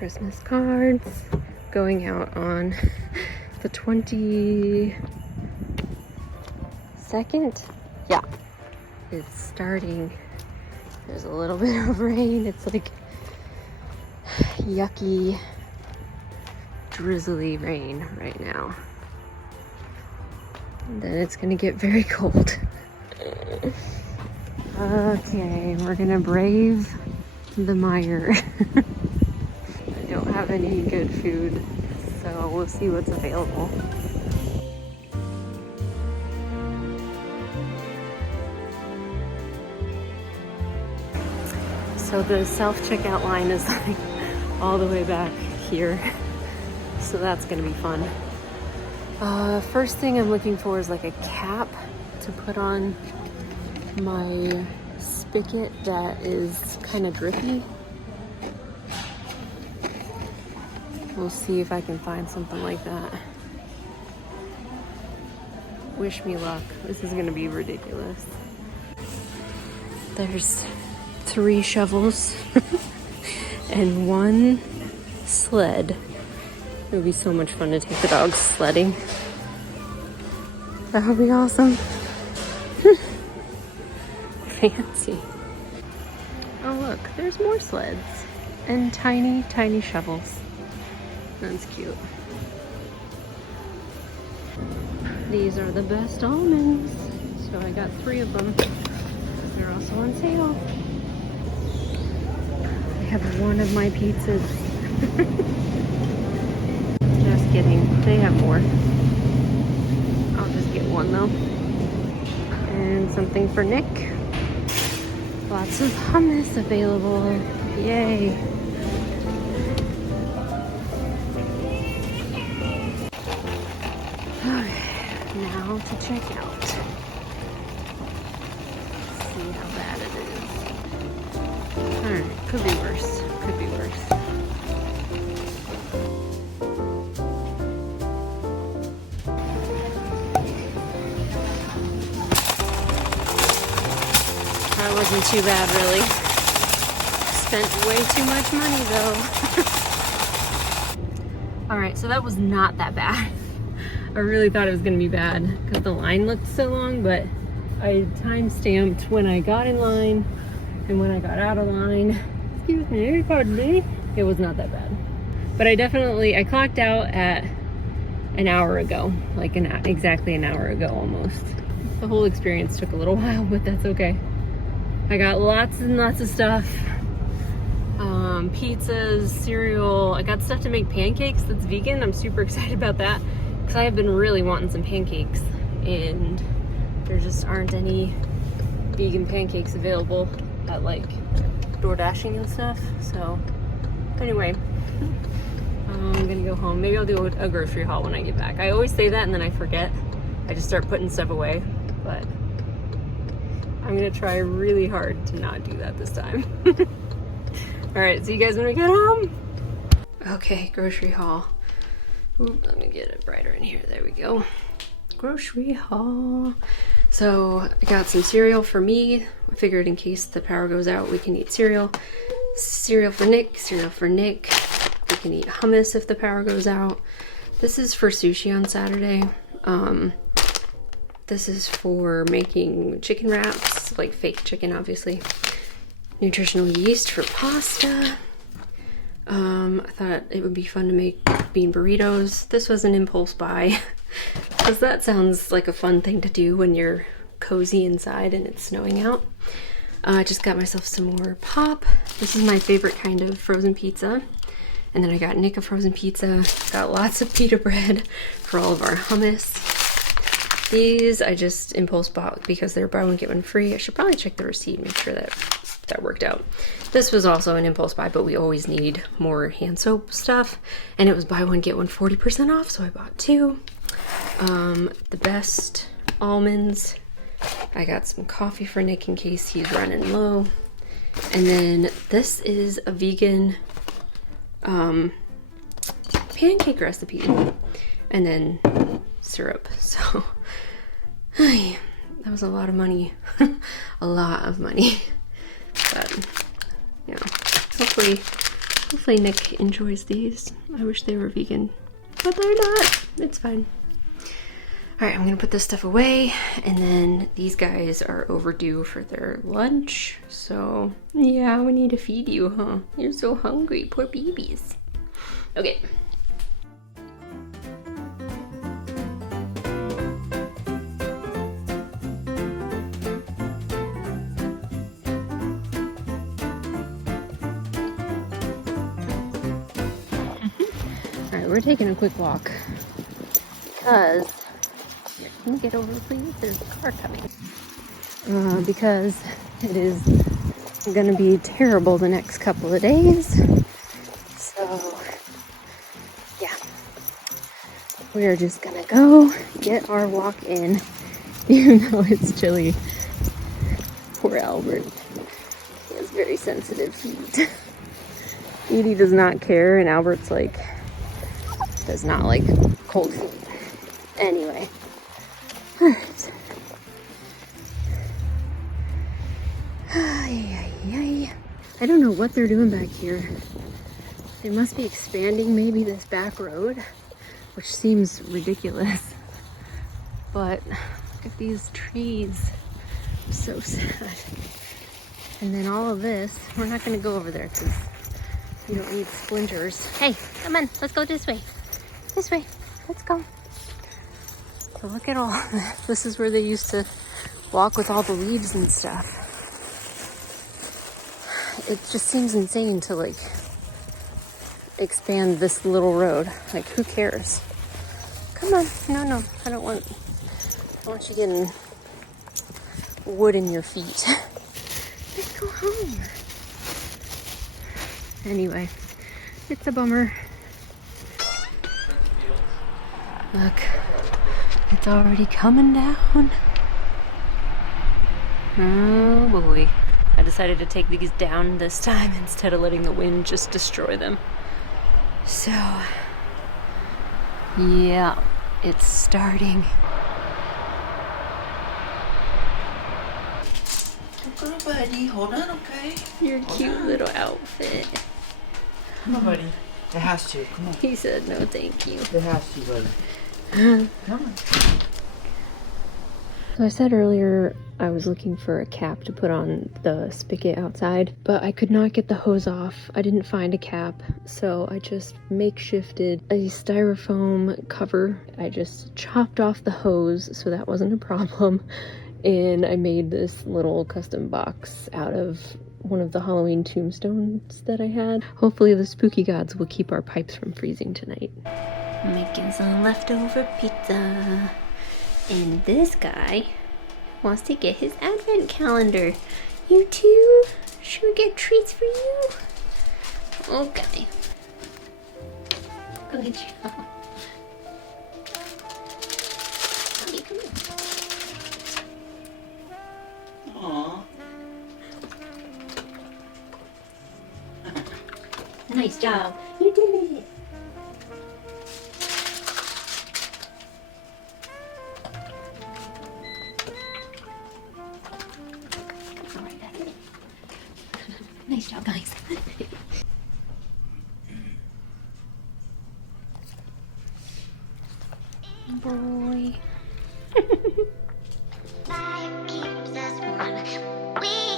Christmas cards going out on the 22nd. Yeah, it's starting. There's a little bit of rain. It's like yucky, drizzly rain right now. And then it's gonna get very cold. Okay, we're gonna brave the mire. I don't have any good food, so we'll see what's available. So the self-checkout line is like all the way back here, so that's gonna be fun. First thing I'm looking for is like a cap to put on my spigot that is kind of drippy. We'll see if I can find something like that. Wish me luck. This is gonna be ridiculous. There's 3 shovels and 1 sled. It would be so much fun to take the dogs sledding. That would be awesome. Fancy. Oh look, there's more sleds and tiny, tiny shovels. That's cute. These are the best almonds. So I got 3 of them. They're also on sale. I have 1 of my pizzas. Just kidding, they have more. I'll just get 1 though. And something for Nick. Lots of hummus available. Yay. Okay, now to check out. See how bad it is. Alright, could be worse. Could be worse. That wasn't too bad, really. Spent way too much money, though. Alright, so that was not that bad. I really thought it was going to be bad because the line looked so long, but I time-stamped when I got in line and when I got out of line. Excuse me, pardon me. It was not that bad. But I clocked out at an hour ago, like exactly an hour ago almost. The whole experience took a little while, but that's okay. I got lots and lots of stuff. Pizzas, cereal. I got stuff to make pancakes that's vegan. I'm super excited about that because I have been really wanting some pancakes and there just aren't any vegan pancakes available at like door dashing and stuff. So anyway, I'm gonna go home. Maybe I'll do a grocery haul when I get back. I always say that and then I forget. I just start putting stuff away, but I'm gonna try really hard to not do that this time. All right, see you guys when we get home. Okay, grocery haul. Ooh, let me get it brighter in here. There we go. Grocery haul. So I got some cereal for me. I figured in case the power goes out, we can eat cereal. Cereal for Nick, cereal for Nick. We can eat hummus if the power goes out. This is for sushi on Saturday. This is for making chicken wraps, like fake chicken, obviously. Nutritional yeast for pasta. I thought it would be fun to make bean burritos. This was an impulse buy, because that sounds like a fun thing to do when you're cozy inside and it's snowing out. I just got myself some more pop. This is my favorite kind of frozen pizza. And then I got Nick a frozen pizza. Got lots of pita bread for all of our hummus. These I just impulse bought because they're buy one get one free. I should probably check the receipt, make sure that that worked out. This was also an impulse buy, but we always need more hand soap stuff. And it was buy one get one 40% off, so I bought 2. The best almonds. I got some coffee for Nick in case he's running low. And then this is a vegan pancake recipe. And then syrup. So that was a lot of money. A lot of money. But you know, hopefully Hopefully Nick enjoys these. I wish they were vegan, but they're not. It's fine. All right, I'm gonna put this stuff away, and then these guys are overdue for their lunch. So yeah, we need to feed you, huh? You're so hungry, poor babies. Okay. We're taking a quick walk because, can you get over please? There's a car coming. Because it is gonna be terrible the next couple of days. So yeah, we are just gonna go get our walk in, even though it's chilly. Poor Albert. He has very sensitive feet. Edie does not care, and Albert's like, does not like cold feet. Anyway. Alright. I don't know what they're doing back here. They must be expanding maybe this back road, which seems ridiculous. But look at these trees. So sad. And then all of this, we're not going to go over there because we don't need splinters. Hey, come on, let's go this way. This way, let's go. So look at all this. This is where they used to walk with all the leaves and stuff. It just seems insane to like expand this little road. Like, who cares? Come on, no, I don't want you getting wood in your feet. Let's go home. Anyway, it's a bummer. Look, it's already coming down. Oh boy. I decided to take these down this time instead of letting the wind just destroy them. So, yeah, it's starting. Come on, buddy. Hold on, okay? Your cute little outfit. Come on, buddy. It has to. Come on. He said no thank you. It has to, buddy. Come on. So I said earlier I was looking for a cap to put on the spigot outside, but I could not get the hose off. I didn't find a cap, so I just makeshifted a styrofoam cover. I just chopped off the hose, so that wasn't a problem. And I made this little custom box out of one of the Halloween tombstones that I had. Hopefully the spooky gods will keep our pipes from freezing tonight. Making some leftover pizza. And this guy wants to get his advent calendar. You too? Should we get treats for you? Okay. Good job. Okay, come here. Aww. Nice job. You did it. Alright, that's it. Nice job, guys. Boy. Fire keeps us warm. We